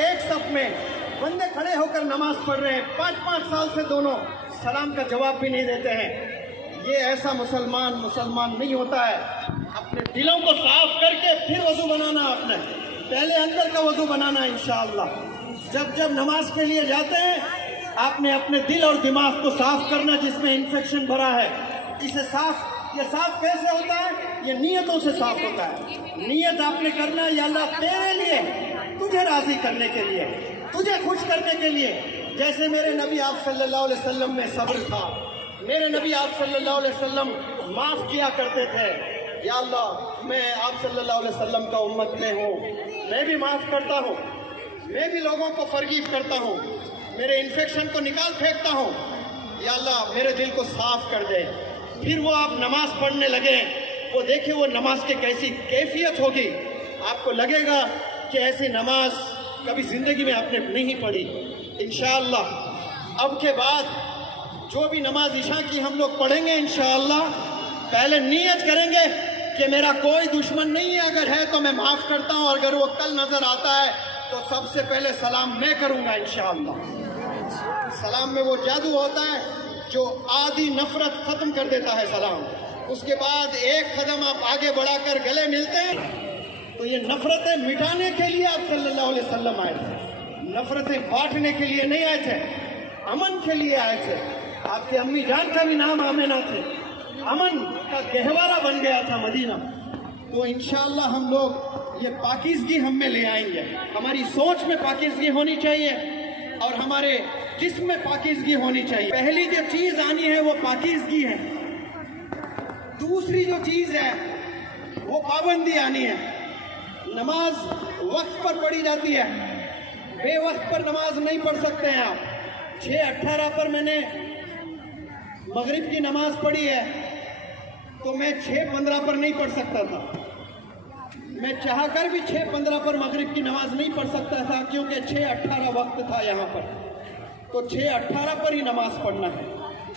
ایک صف میں بندے کھڑے ہو کر نماز پڑھ رہے ہیں، 5 سال سے دونوں سلام کا جواب بھی نہیں دیتے ہیں۔ یہ ایسا مسلمان نہیں ہوتا ہے۔ اپنے دلوں کو صاف کر کے پھر وضو بنانا، اپنے پہلے اندر کا وضو بنانا انشاءاللہ۔ جب نماز کے لیے جاتے ہیں آپ نے اپنے دل اور دماغ کو صاف کرنا، جس میں انفیکشن بھرا ہے اسے یہ صاف کیسے ہوتا ہے؟ یہ نیتوں سے صاف ہوتا ہے۔ نیت آپ نے کرنا ہے یا اللہ تیرے لیے، تجھے راضی کرنے کے لیے، تجھے خوش کرنے کے لیے۔ جیسے میرے نبی آپ صلی اللہ علیہ وسلم میں صبر تھا، میرے نبی آپ صلی اللہ علیہ وسلم معاف کیا کرتے تھے۔ یا اللہ میں آپ صلی اللہ علیہ وسلم کا امت میں ہوں، میں بھی معاف کرتا ہوں، میں بھی لوگوں کو فرگیو کرتا ہوں، میرے انفیکشن کو نکال پھینکتا ہوں۔ یا اللہ میرے دل کو صاف کر دے۔ پھر وہ آپ نماز پڑھنے لگے، وہ دیکھیں وہ نماز کی کیسی کیفیت ہوگی۔ آپ کو لگے گا کہ ایسی نماز کبھی زندگی میں آپ نے نہیں پڑھی۔ انشاءاللہ اب کے بعد جو بھی نماز عشاء کی ہم لوگ پڑھیں گے انشاءاللہ، پہلے نیت کریں گے کہ میرا کوئی دشمن نہیں ہے، اگر ہے تو میں معاف کرتا ہوں، اور اگر وہ کل نظر آتا ہے تو سب سے پہلے سلام میں کروں گا انشاءاللہ۔ سلام میں وہ جادو ہوتا ہے جو آدھی نفرت ختم کر دیتا ہے سلام۔ اس کے بعد ایک قدم آپ آگے بڑھا کر گلے ملتے ہیں تو یہ نفرتیں مٹانے کے لیے آپ صلی اللہ علیہ وسلم آئے تھے، نفرتیں بانٹنے کے لیے نہیں آئے تھے، امن کے لیے آئے تھے۔ آپ کے امی جان کا بھی نام آمنہ تھے، امن کا گہوارہ بن گیا تھا مدینہ۔ تو انشاءاللہ ہم لوگ یہ پاکیزگی ہم میں لے آئیں گے، ہماری سوچ میں پاکیزگی ہونی چاہیے اور ہمارے جسم میں پاکیزگی ہونی چاہیے۔ پہلی جو چیز آنی ہے وہ پاکیزگی ہے، دوسری جو چیز ہے وہ پابندی آنی ہے۔ نماز وقت پر پڑھی جاتی ہے، بے وقت پر نماز نہیں پڑھ سکتے ہیں آپ۔ 6:18 پر میں نے مغرب کی نماز پڑھی ہے تو میں 6:15 پر نہیں پڑھ سکتا تھا، میں چاہ کر بھی 6:15 پر مغرب کی نماز نہیں پڑھ سکتا تھا، کیونکہ 6:18 وقت تھا یہاں پر، تو 6:18 پر ہی نماز پڑھنا ہے۔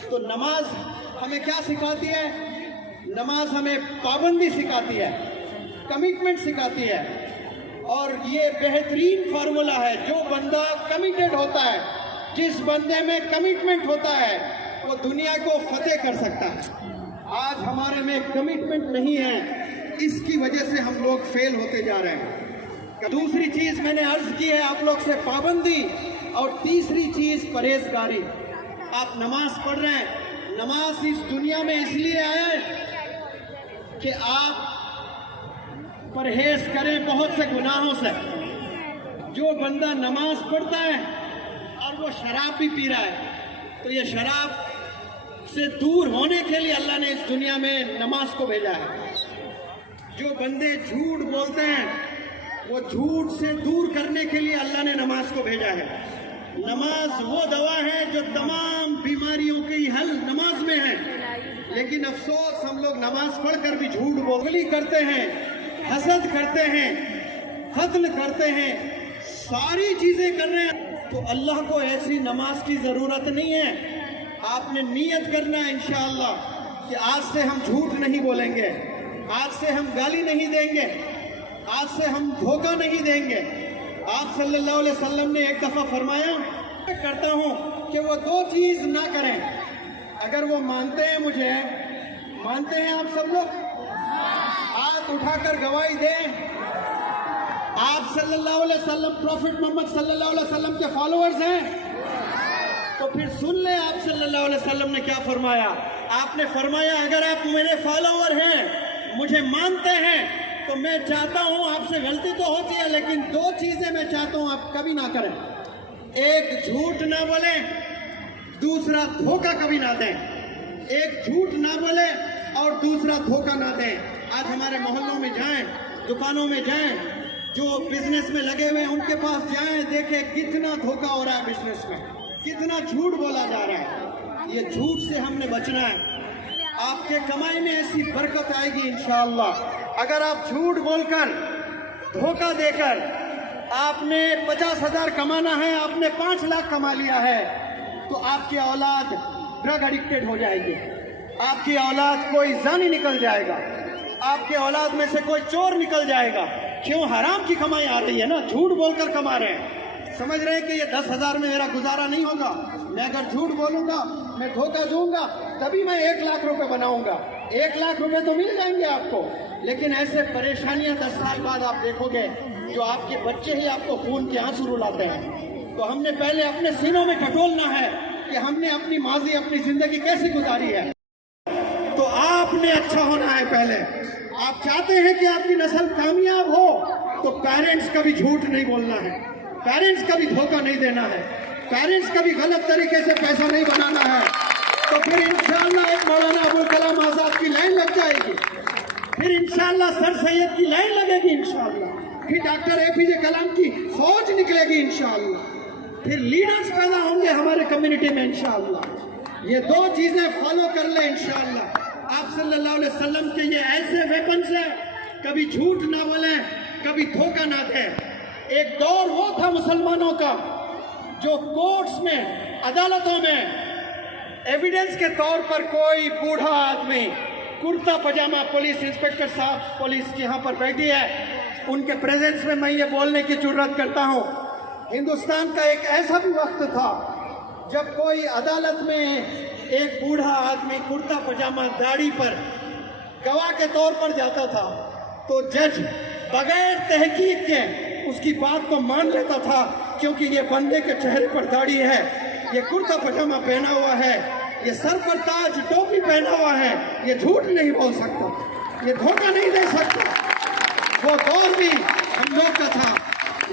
تو نماز ہمیں کیا سکھاتی ہے؟ نماز ہمیں پابندی سکھاتی ہے، کمٹمنٹ سکھاتی ہے، اور یہ بہترین فارمولا ہے۔ جو بندہ کمیٹڈ ہوتا ہے، جس بندے میں کمٹمنٹ ہوتا ہے، وہ دنیا کو فتح کر سکتا ہے۔ آج ہمارے میں کمٹمنٹ نہیں ہے، اس کی وجہ سے ہم لوگ فیل ہوتے جا رہے ہیں۔ دوسری چیز میں نے عرض کی ہے آپ لوگ سے پابندی، اور تیسری چیز پرہیزگاری۔ آپ نماز پڑھ رہے ہیں، نماز اس دنیا میں اس لیے آیا ہے کہ آپ پرہیز کریں بہت سے گناہوں سے۔ جو بندہ نماز پڑھتا ہے اور وہ شراب بھی پی رہا ہے تو یہ شراب سے دور ہونے کے لیے اللہ نے اس دنیا میں نماز کو بھیجا ہے۔ جو بندے جھوٹ بولتے ہیں وہ جھوٹ سے دور کرنے کے لیے اللہ نے نماز کو بھیجا ہے۔ نماز وہ دوا ہے جو تمام بیماریوں کی حل نماز میں ہے، لیکن افسوس ہم لوگ نماز پڑھ کر بھی جھوٹ بغلی کرتے ہیں، حسد کرتے ہیں، قتل کرتے ہیں، ساری چیزیں کر رہے ہیں۔ تو اللہ کو ایسی نماز کی ضرورت نہیں ہے۔ آپ نے نیت کرنا ہے انشاءاللہ کہ آج سے ہم جھوٹ نہیں بولیں گے، آج سے ہم گالی نہیں دیں گے، آج سے ہم دھوکہ نہیں دیں گے۔ آپ صلی اللہ علیہ وسلم نے ایک دفعہ فرمایا، میں کرتا ہوں کہ وہ 2 چیز نہ کریں۔ اگر وہ مانتے ہیں، مجھے مانتے ہیں آپ سب لوگ، ہاتھ اٹھا کر گواہی دیں آپ صلی اللہ علیہ وسلم پروفٹ محمد صلی اللہ علیہ وسلم کے فالوورز ہیں، تو پھر سن لیں آپ صلی اللہ علیہ وسلم نے کیا فرمایا۔ آپ نے فرمایا اگر آپ میرے فالوور ہیں، مجھے مانتے ہیں، تو میں چاہتا ہوں، آپ سے غلطی تو ہوتی ہے لیکن 2 چیزیں میں چاہتا ہوں آپ کبھی نہ کریں۔ ایک جھوٹ نہ بولیں، دوسرا دھوکہ کبھی نہ دیں۔ ایک جھوٹ نہ بولیں اور دوسرا دھوکہ نہ دیں۔ آج ہمارے محلوں میں جائیں، دکانوں میں جائیں، جو بزنس میں لگے ہوئے ہیں ان کے پاس جائیں، دیکھیں کتنا دھوکہ ہو رہا ہے بزنس میں، کتنا جھوٹ بولا جا رہا ہے۔ یہ جھوٹ سے ہم نے بچنا ہے۔ آپ کے کمائی میں ایسی برکت آئے گی انشاءاللہ۔ اگر آپ جھوٹ بول کر، دھوکہ دے کر، آپ نے 50,000 کمانا ہے، آپ نے 5 لاکھ کما لیا ہے، تو آپ کی اولاد ڈرگ ایڈکٹڈ ہو جائے گی، آپ کی اولاد کوئی زانی نکل جائے گا، آپ کے اولاد میں سے کوئی چور نکل جائے گا۔ کیوں؟ حرام کی کمائی آ رہی ہے نا، جھوٹ بول کر کما رہے ہیں۔ समझ रहे हैं कि ये 10,000 में मेरा गुजारा नहीं होगा, मैं अगर झूठ बोलूंगा, मैं धोखा दूंगा, तभी मैं 1 लाख रुपए बनाऊंगा। 1 लाख रुपए तो मिल जाएंगे आपको, लेकिन ऐसे परेशानियां 10 साल बाद आप देखोगे जो आपके बच्चे ही आपको खून के आंसू रुलाते हैं। तो हमने पहले अपने सीनों में टटोलना है कि हमने अपनी माजी, अपनी जिंदगी कैसे गुजारी है। तो आपने अच्छा होना है पहले। आप चाहते हैं कि आपकी नस्ल कामयाब हो, तो पेरेंट्स का भी झूठ नहीं बोलना है, पेरेंट्स का भी धोखा नहीं देना है, पेरेंट्स का भी गलत तरीके से पैसा नहीं बनाना है। तो फिर इंशाअल्लाह एक मौलाना अबुल कलाम आजाद की लाइन लग जाएगी, फिर इंशाअल्लाह सर सैयद की लाइन लगेगी इंशाअल्लाह, फिर डॉक्टर APJ कलाम की फौज निकलेगी इंशाअल्लाह, फिर लीडर्स पैदा होंगे हमारे कम्युनिटी में इंशाअल्लाह। ये 2 चीजें फॉलो कर ले इंशाअल्लाह। आप सल्लल्लाहु अलैहि वसल्लम के ये ऐसे वेपन्स हैं, कभी झूठ ना बोलें, कभी धोखा ना दें। एक दौर वो था मुसलमानों का जो कोर्ट्स में, अदालतों में एविडेंस के तौर पर कोई बूढ़ा आदमी कुर्ता पजामा, पुलिस इंस्पेक्टर साहब पुलिस यहाँ पर बैठी है, उनके प्रेजेंस में मैं ये बोलने की जुर्रत करता हूँ, हिंदुस्तान का एक ऐसा भी वक्त था जब कोई अदालत में एक बूढ़ा आदमी कुर्ता पजामा दाढ़ी पर गवाह के तौर पर जाता था, तो जज बगैर तहकीक के उसकी बात को मान लेता था, क्योंकि ये बंदे के चेहरे पर दाढ़ी है, ये कुर्ता पजामा पहना हुआ है, ये सर पर ताज टोपी पहना हुआ है, ये झूठ नहीं बोल सकता, ये धोखा नहीं दे सकता। वो दौर भी हम लोग का था,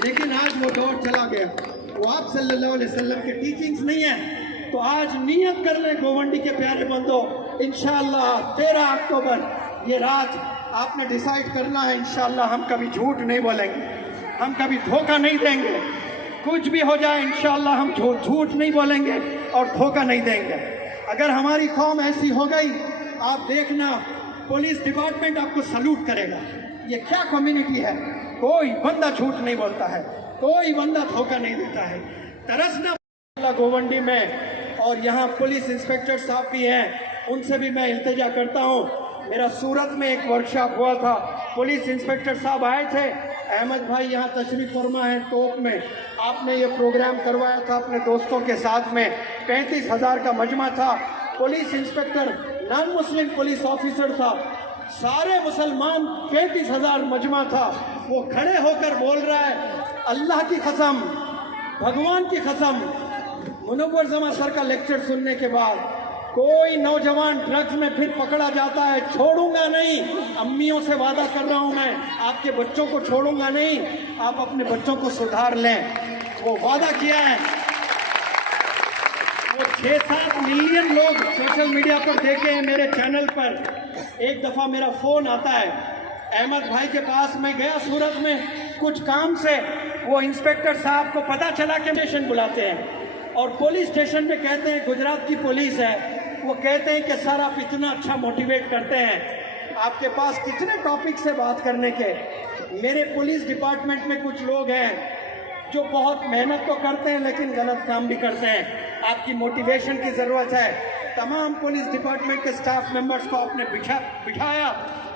लेकिन आज वो दौर चला गया। वो आप सल्लल्लाहु अलैहि वसल्लम के टीचिंग्स नहीं है। तो आज नियत कर लें गोवंडी के प्यारे बंदो, इंशाअल्लाह 13 अक्टूबर ये रात आपने डिसाइड करना है, इंशाअल्लाह हम कभी झूठ नहीं बोलेंगे, हम कभी धोखा नहीं देंगे, कुछ भी हो जाए इंशाअल्लाह हम झूठ नहीं बोलेंगे और धोखा नहीं देंगे। अगर हमारी कौम ऐसी हो गई, आप देखना पुलिस डिपार्टमेंट आपको सल्यूट करेगा। ये क्या कम्युनिटी है, कोई बंदा झूठ नहीं बोलता है, कोई बंदा धोखा नहीं देता है। तरसना गोवंडी में, और यहाँ पुलिस इंस्पेक्टर साहब भी हैं, उनसे भी मैं इल्तिजा करता हूँ। मेरा सूरत में एक वर्कशॉप हुआ था, पुलिस इंस्पेक्टर साहब आए थे, अहमद भाई यहाँ तशरीफ फरमा है तोप में, आपने ये प्रोग्राम करवाया था अपने दोस्तों के साथ में, 35,000 का मजमा था, police inspector non Muslim police officer था, सारे मुसलमान, 35,000 मजमा था। वो खड़े होकर बोल रहा है, अल्लाह की कसम, भगवान की कसम, मुनव्वर जमा सर का लेक्चर सुनने के बाद कोई नौजवान ड्रग्स में फिर पकड़ा जाता है, छोड़ूंगा नहीं, अम्मियों से वादा कर रहा हूं मैं, आपके बच्चों को छोड़ूंगा नहीं, आप अपने बच्चों को सुधार लें। वो वादा किया है। वो 6-7 मिलियन लोग सोशल मीडिया पर देखे हैं, मेरे चैनल पर एक दफ़ा मेरा फ़ोन आता है, अहमद भाई के पास मैं गया सूरत में कुछ काम से, वो इंस्पेक्टर साहब को पता चला कि स्टेशन बुलाते हैं और पुलिस स्टेशन में कहते हैं गुजरात की पुलिस है, वो कहते हैं कि सर आप इतना अच्छा मोटिवेट करते हैं, आपके पास कितने टॉपिक से बात करने के। मेरे पुलिस डिपार्टमेंट में कुछ लोग हैं जो बहुत मेहनत तो करते हैं लेकिन गलत काम भी करते हैं, आपकी मोटिवेशन की ज़रूरत है। तमाम पुलिस डिपार्टमेंट के स्टाफ मेंबर्स को आपने बिठाया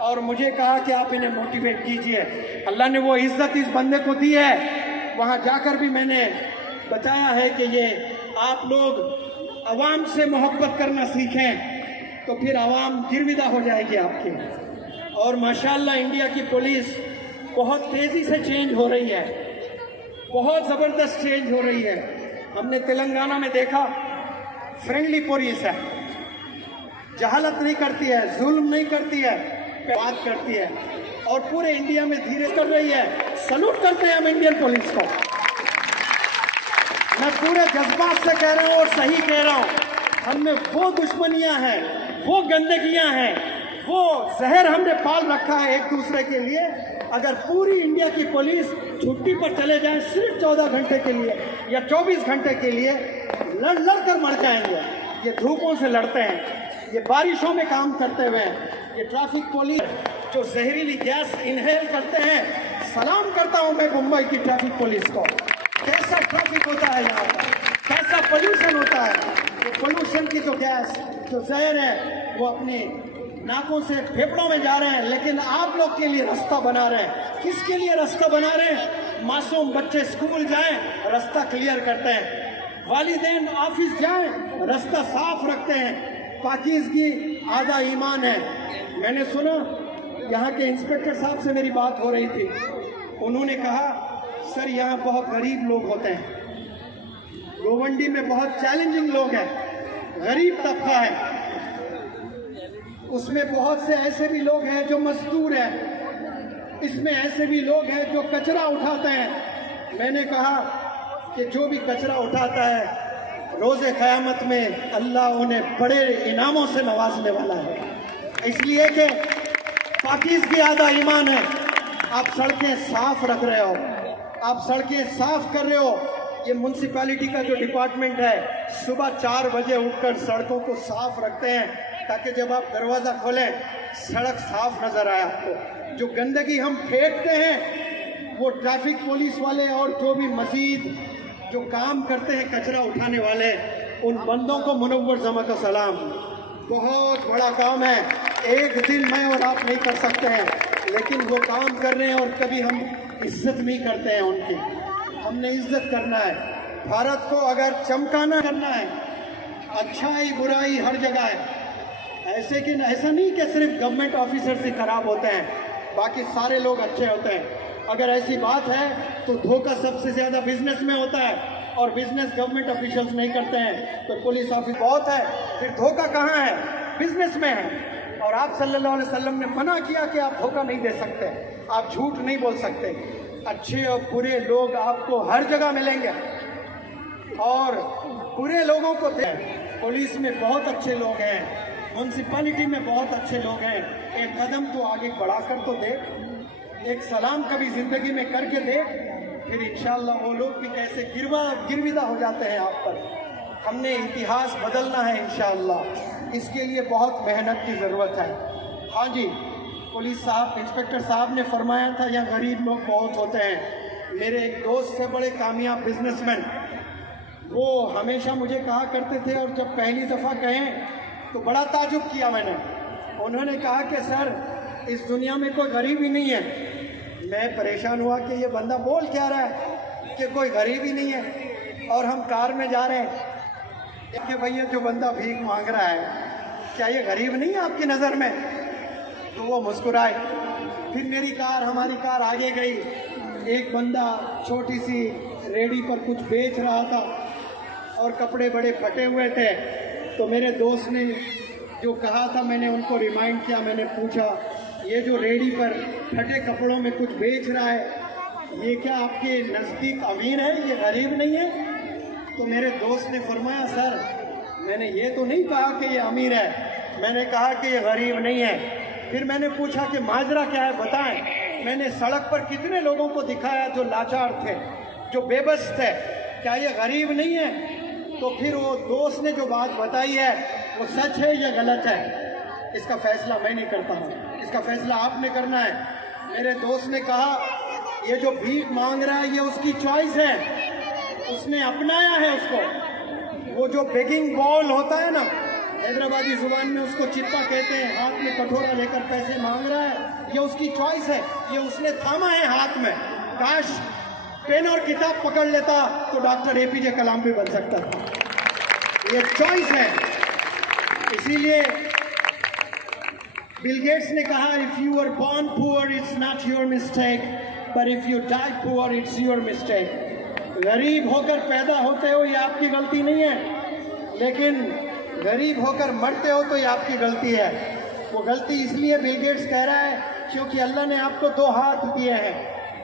और मुझे कहा कि आप इन्हें मोटिवेट कीजिए। अल्लाह ने वो इज़्ज़त इस बंदे को दी है। वहाँ जाकर भी मैंने बताया है कि ये आप लोग अवाम से मोहब्बत करना सीखें तो फिर अवाम गिरविदा हो जाएगी आपकी। और माशाअल्लाह इंडिया की पुलिस बहुत तेज़ी से चेंज हो रही है, बहुत ज़बरदस्त चेंज हो रही है। हमने तेलंगाना में देखा, फ्रेंडली पुलिस है, जहालत नहीं करती है, जुल्म नहीं करती है, बात करती है और पूरे इंडिया में धीरे कर रही है। सलूट करते हैं हम इंडियन पुलिस को। मैं पूरे जज्बात से कह रहा हूँ और सही कह रहा हूँ, हमने वो दुश्मनियाँ हैं, वो गंदगियाँ हैं, वो जहर हमने पाल रखा है एक दूसरे के लिए। अगर पूरी इंडिया की पुलिस छुट्टी पर चले जाएं सिर्फ 14 घंटे के लिए या 24 घंटे के लिए, लड़ कर मर जाएंगे। ये धूपों से लड़ते हैं, ये बारिशों में काम करते हुए, ये ट्रैफिक पुलिस जो जहरीली गैस इनहेल करते हैं। सलाम करता हूँ मैं मुंबई की ट्रैफिक पुलिस को। कैसा ट्रैफिक होता है यहाँ पर, कैसा पोल्यूशन होता है। वो पोल्यूशन की जो गैस, जो जहर है, वो अपनी नाकों से फेफड़ों में जा रहे हैं, लेकिन आप लोग के लिए रास्ता बना रहे हैं। किसके लिए रास्ता बना रहे हैं? मासूम बच्चे स्कूल जाएं, रास्ता क्लियर करते हैं, वालिदैन ऑफिस जाएं, रास्ता साफ रखते हैं। पाकीज़गी आधा ईमान है। मैंने सुना यहाँ के इंस्पेक्टर साहब से मेरी बात हो रही थी, उन्होंने कहा सर यहाँ बहुत गरीब लोग होते हैं, गोवंडी में बहुत चैलेंजिंग लोग हैं, गरीब तबका है, उसमें बहुत से ऐसे भी लोग हैं जो मजदूर हैं, इसमें ऐसे भी लोग हैं जो कचरा उठाते हैं। मैंने कहा कि जो भी कचरा उठाता है रोज़े क़यामत में अल्लाह उन्हें बड़े इनामों से नवाजने वाला है, इसलिए कि पाकीज़गी आधा ईमान है। आप सड़कें साफ रख रहे हो, आप सड़कें साफ कर रहे हो। ये म्यूनसिपैलिटी का जो डिपार्टमेंट है सुबह 4 बजे उठकर सड़कों को साफ रखते हैं ताकि जब आप दरवाज़ा खोलें सड़क साफ नज़र आए आपको। जो गंदगी हम फेंकते हैं वो ट्रैफिक पुलिस वाले और जो भी मजीद जो काम करते हैं कचरा उठाने वाले, उन बंदों को मुनव्वर जमा का सलाम। बहुत बड़ा काम है, एक दिन में और आप नहीं कर सकते हैं, लेकिन वो काम कर रहे हैं और कभी हम इज्जत नहीं करते हैं उनकी। हमने इज्जत करना है। भारत को अगर चमकाना करना है, अच्छाई बुराई हर जगह है। ऐसा नहीं कि सिर्फ गवर्नमेंट ऑफिसर से खराब होते हैं, बाकी सारे लोग अच्छे होते हैं। अगर ऐसी बात है तो धोखा सबसे ज़्यादा बिजनेस में होता है, और बिजनेस गवर्नमेंट ऑफिशियल्स नहीं करते हैं तो पुलिस ऑफिस बहुत है, फिर धोखा कहाँ है? बिजनेस में है। और आप सल्लल्लाहु अलैहि वसल्लम ने मना किया कि आप धोखा नहीं दे सकते, आप झूठ नहीं बोल सकते। अच्छे और बुरे लोग आपको हर जगह मिलेंगे, और बुरे लोगों को पुलिस में बहुत अच्छे लोग हैं, म्यूनसिपैलिटी में बहुत अच्छे लोग हैं। एक कदम तो आगे बढ़ाकर तो दे, एक सलाम कभी ज़िंदगी में करके दे, फिर इंशाअल्लाह वो लोग भी कैसे गिरविदा हो जाते हैं आप पर। हमने इतिहास बदलना है इंशाअल्लाह, इसके लिए बहुत मेहनत की ज़रूरत है। हाँ जी, पुलिस साहब, इंस्पेक्टर साहब ने फरमाया था यहाँ गरीब लोग बहुत होते हैं। मेरे एक दोस्त से बड़े कामयाब बिजनेसमैन, वो हमेशा मुझे कहा करते थे, और जब पहली दफ़ा कहें तो बड़ा ताजुब किया मैंने। उन्होंने कहा कि सर इस दुनिया में कोई गरीब ही नहीं है। मैं परेशान हुआ कि ये बंदा बोल क्या रहा है कि कोई गरीब ही नहीं है, और हम कार में जा रहे हैं कि भैया जो बंदा भीख मांग रहा है क्या ये गरीब नहीं है आपकी नज़र में? तो वो मुस्कुराए। फिर हमारी कार आगे गई, एक बंदा छोटी सी रेडी पर कुछ बेच रहा था और कपड़े बड़े फटे हुए थे। तो मेरे दोस्त ने जो कहा था मैंने उनको रिमाइंड किया, मैंने पूछा ये जो रेडी पर फटे कपड़ों में कुछ बेच रहा है ये क्या आपके नज़दीक अमीर है, ये गरीब नहीं है? तो मेरे दोस्त ने फरमाया सर मैंने ये तो नहीं कहा कि ये अमीर है, मैंने कहा कि ये गरीब नहीं है। फिर मैंने पूछा कि माजरा क्या है बताएं। मैंने सड़क पर कितने लोगों को दिखाया जो लाचार थे, जो बेबस थे, क्या ये गरीब नहीं है? तो फिर वो दोस्त ने जो बात बताई है वो सच है या गलत है, इसका फैसला मैं नहीं करता हूँ, इसका फैसला आपने करना है। मेरे दोस्त ने कहा ये जो भीख मांग रहा है ये उसकी चॉइस है, उसने अपनाया है उसको। वो जो बेगिंग बॉल होता है ना, हैदराबादी जुबान में उसको चिप्पा कहते हैं, हाथ में कटोरा लेकर पैसे मांग रहा है, ये उसकी चॉइस है, ये उसने थामा है हाथ में। काश पेन और किताब पकड़ लेता तो डॉक्टर एपीजे कलाम भी बन सकता था। ये चॉइस है। इसीलिए बिल गेट्स ने कहा if you are born poor it's not your mistake, but if you die poor it's your mistake. गरीब होकर पैदा होते हो ये आपकी गलती नहीं है, लेकिन गरीब होकर मरते हो तो ये आपकी गलती है। वो गलती इसलिए बिल गेट्स कह रहा है क्योंकि अल्लाह ने आपको 2 हाथ दिए हैं,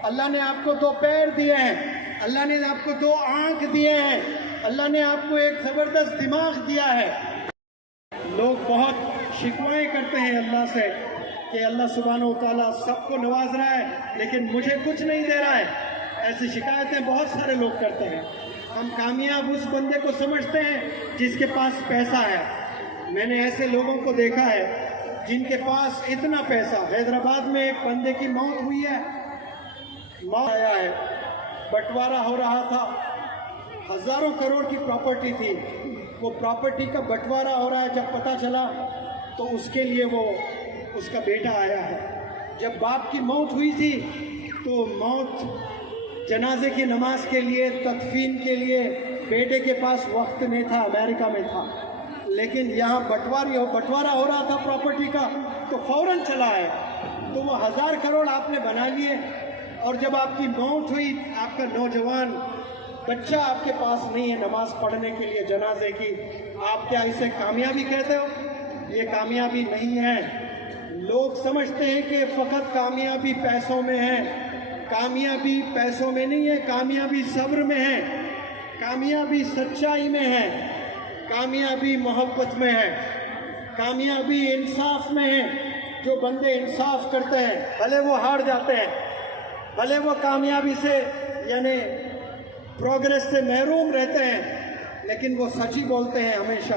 अल्लाह ने आपको 2 पैर दिए हैं, अल्लाह ने आपको 2 आँख दिए हैं, अल्लाह ने आपको एक ज़बरदस्त दिमाग दिया है। लोग बहुत शिकवाएँ करते हैं अल्लाह से कि अल्लाह सुब्हानहू तआला सबको नवाज रहा है लेकिन मुझे कुछ नहीं दे रहा है। ऐसी शिकायतें बहुत सारे लोग करते हैं। हम कामयाब उस बंदे को समझते हैं जिसके पास पैसा है। मैंने ऐसे लोगों को देखा है जिनके पास इतना पैसा। हैदराबाद में एक बंदे की मौत हुई है, मौत आया है, बंटवारा हो रहा था, हज़ारों करोड़ की प्रॉपर्टी थी, वो प्रॉपर्टी का बंटवारा हो रहा है। जब पता चला तो उसके लिए वो उसका बेटा आया है। जब बाप की मौत हुई थी तो मौत जनाजे की नमाज के लिए, तदफीन के लिए बेटे के पास वक्त नहीं था, अमेरिका में था, लेकिन यहाँ बंटवारा हो रहा था प्रॉपर्टी का, तो फौरन चला है। तो वो 1000 करोड़ आपने बना लिए, और जब आपकी मौत हुई, आपका नौजवान बच्चा आपके पास नहीं है नमाज पढ़ने के लिए जनाजे की, आप क्या इसे कामयाबी कहते हो? ये कामयाबी नहीं है। लोग समझते हैं कि फ़कत कामयाबी पैसों में है। कामयाबी पैसों में नहीं है, कामयाबी सब्र में है, कामयाबी सच्चाई में है, कामयाबी मोहब्बत में है, कामयाबी इंसाफ में है। जो बंदे इंसाफ करते हैं, भले वो हार जाते हैं, भले वो कामयाबी से यानी प्रोग्रेस से महरूम रहते हैं, लेकिन वो सच ही बोलते हैं हमेशा।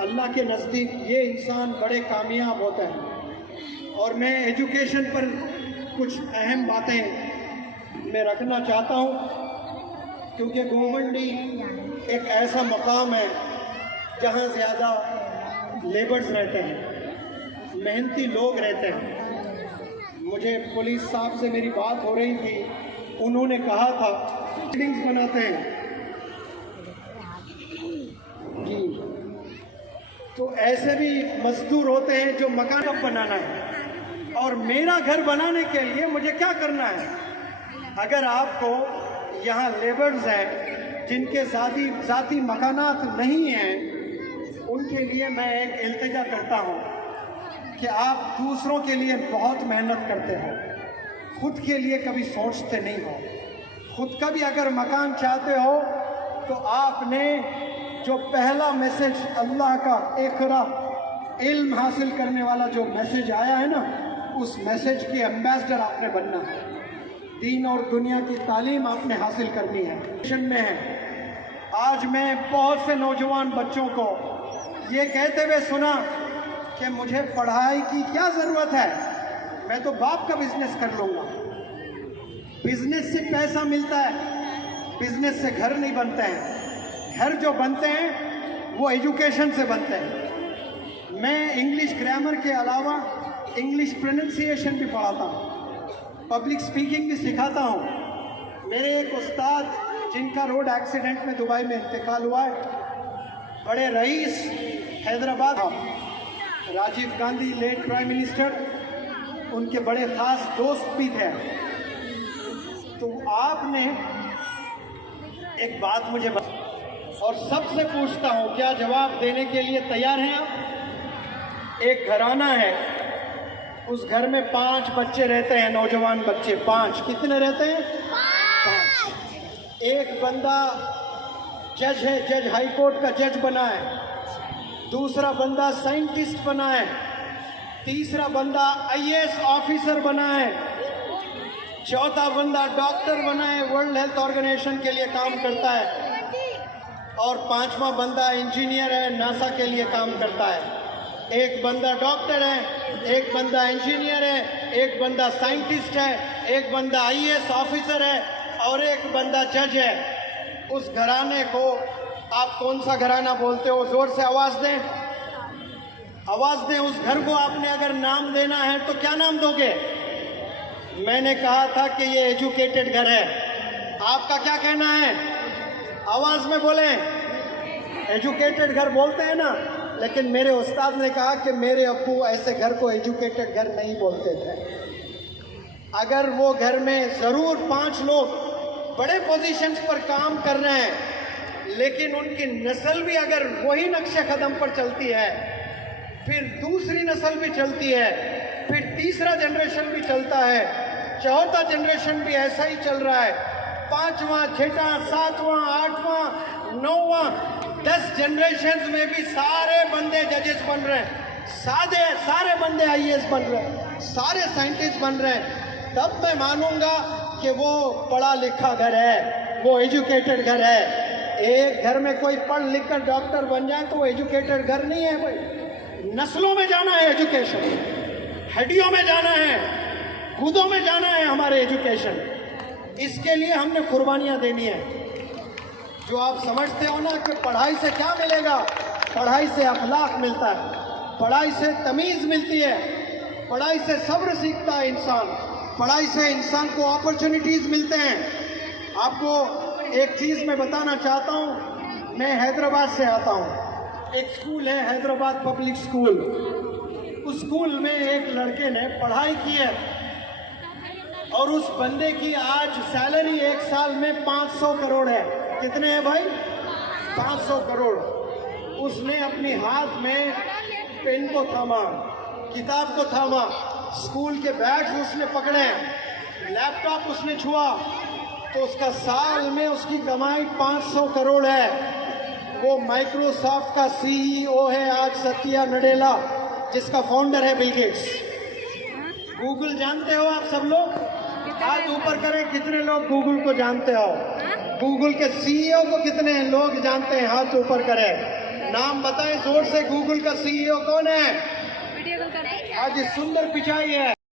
अल्लाह के नज़दीक ये इंसान बड़े कामयाब होते हैं। और मैं एजुकेशन पर कुछ अहम बातें मैं रखना चाहता हूँ, क्योंकि गोवंडी एक ऐसा मकाम है जहाँ ज़्यादा लेबर्स रहते हैं, मेहनती लोग रहते हैं। मुझे पुलिस साहब से मेरी बात हो रही थी, उन्होंने कहा था बिल्डिंग्स बनाते हैं जी, तो ऐसे भी मजदूर होते हैं जो मकान कब बनाना है। और मेरा घर बनाने के लिए मुझे क्या करना है? अगर आपको यहाँ लेबर्स हैं जिनके ज़ाती मकानात नहीं हैं, उनके लिए मैं एक इल्तिजा करता हूँ कि आप दूसरों के लिए बहुत मेहनत करते हो, खुद के लिए कभी सोचते नहीं हो। खुद का भी अगर मकान चाहते हो तो आपने जो पहला मैसेज अल्लाह का इक़रा, इल्म हासिल करने वाला जो मैसेज आया है ना, उस मैसेज के एम्बेसडर आपने बनना है। दीन और दुनिया की तालीम आपने हासिल करनी है। मिशन में है। आज मैं बहुत से नौजवान बच्चों को ये कहते हुए सुना कि मुझे पढ़ाई की क्या ज़रूरत है, मैं तो बाप का बिजनेस कर लूँगा। बिजनेस से पैसा मिलता है, बिजनेस से घर नहीं बनते हैं। घर जो बनते हैं वो एजुकेशन से बनते हैं। मैं इंग्लिश ग्रामर के अलावा इंग्लिश प्रोनंसिएशन भी पढ़ाता हूँ, पब्लिक स्पीकिंग भी सिखाता हूँ। मेरे एक उस्ताद जिनका रोड एक्सीडेंट में दुबई में इंतकाल हुआ है, बड़े रईस Hyderabad, Rajiv Gandhi late prime minister, उनके बड़े ख़ास दोस्त भी थे। तो आपने एक बात मुझे और सबसे पूछता हूँ, क्या जवाब देने के लिए तैयार हैं आप? एक घराना है, उस घर में 5 बच्चे रहते हैं, नौजवान बच्चे 5। कितने रहते हैं? 5। एक बंदा जज है, जज हाई कोर्ट का जज बना है। दूसरा बंदा साइंटिस्ट बना है। तीसरा बंदा IAS ऑफिसर बना है। चौथा बंदा डॉक्टर बना है, वर्ल्ड हेल्थ ऑर्गेनाइजेशन के लिए काम करता है। और 5वां बंदा इंजीनियर है, नासा के लिए काम करता है। एक बंदा डॉक्टर है, एक बंदा इंजीनियर है, एक बंदा साइंटिस्ट है, एक बंदा IAS ऑफिसर है और एक बंदा जज है। उस घराने को आप कौन सा घराना बोलते हो? जोर से आवाज़ दें, आवाज़ दें। उस घर को आपने अगर नाम देना है तो क्या नाम दोगे? मैंने कहा था कि ये एजुकेटेड घर है। आपका क्या कहना है? आवाज़ में बोलें। एजुकेटेड घर बोलते हैं ना, लेकिन मेरे उस्ताद ने कहा कि मेरे अब्बू ऐसे घर को एजुकेटेड घर नहीं बोलते थे। अगर वो घर में ज़रूर 5 लोग बड़े पोजीशंस पर काम कर रहे हैं, लेकिन उनकी नस्ल भी अगर वही नक्शे कदम पर चलती है, फिर दूसरी नस्ल भी चलती है, फिर तीसरा जनरेशन भी चलता है, चौथा जनरेशन भी ऐसा ही चल रहा है, 5वां, 6वां, 7वां, 8वां, 9वां, 10 जनरेशन में भी सारे बंदे जजेस बन रहे हैं, सारे बंदे IAS बन रहे हैं, सारे साइंटिस्ट बन रहे हैं। तब मैं मानूंगा कि वो पढ़ा लिखा घर है, वो एजुकेटेड घर है। एक घर में कोई पढ़ लिख कर डॉक्टर बन जाए तो वो एजुकेटेड घर नहीं है भाई। नस्लों में जाना है एजुकेशन, हड्डियों में जाना है, कूदों में जाना है हमारे एजुकेशन। इसके लिए हमने कुर्बानियाँ देनी है। जो आप समझते हो ना कि पढ़ाई से क्या मिलेगा, पढ़ाई से अखलाक मिलता है, पढ़ाई से तमीज़ मिलती है, पढ़ाई से सब्र सीखता है इंसान, पढ़ाई से इंसान को अपॉर्चुनिटीज़ मिलते हैं। آپ کو ایک چیز میں بتانا چاہتا ہوں، میں حیدرآباد سے آتا ہوں، ایک اسکول ہے حیدرآباد پبلک اسکول، اس اسکول میں ایک لڑکے نے پڑھائی کی ہے اور اس بندے کی آج سیلری ایک سال میں 500 کروڑ ہے۔ کتنے ہیں بھائی؟ 500 کروڑ۔ اس نے اپنی ہاتھ میں پین کو تھاما، کتاب کو تھاما، اسکول کے بیگز اس نے پکڑے، لیپ ٹاپ اس نے چھوا، تو اس کا سال میں اس کی کمائی 500 کروڑ ہے۔ وہ مائکروسافٹ کا سی ای او ہے آج، ستیا نڈیلا، جس کا فاؤنڈر ہے بل گیٹس۔ گوگل جانتے ہو آپ سب لوگ؟ ہاتھ اوپر کریں، کتنے لوگ گوگل کو جانتے ہو؟ گوگل کے سی ای او کو کتنے لوگ جانتے ہیں؟ ہاتھ اوپر کریں، نام بتائیں زور سے، گوگل کا سی ای او کون ہے؟ آج سندر پچائی ہے،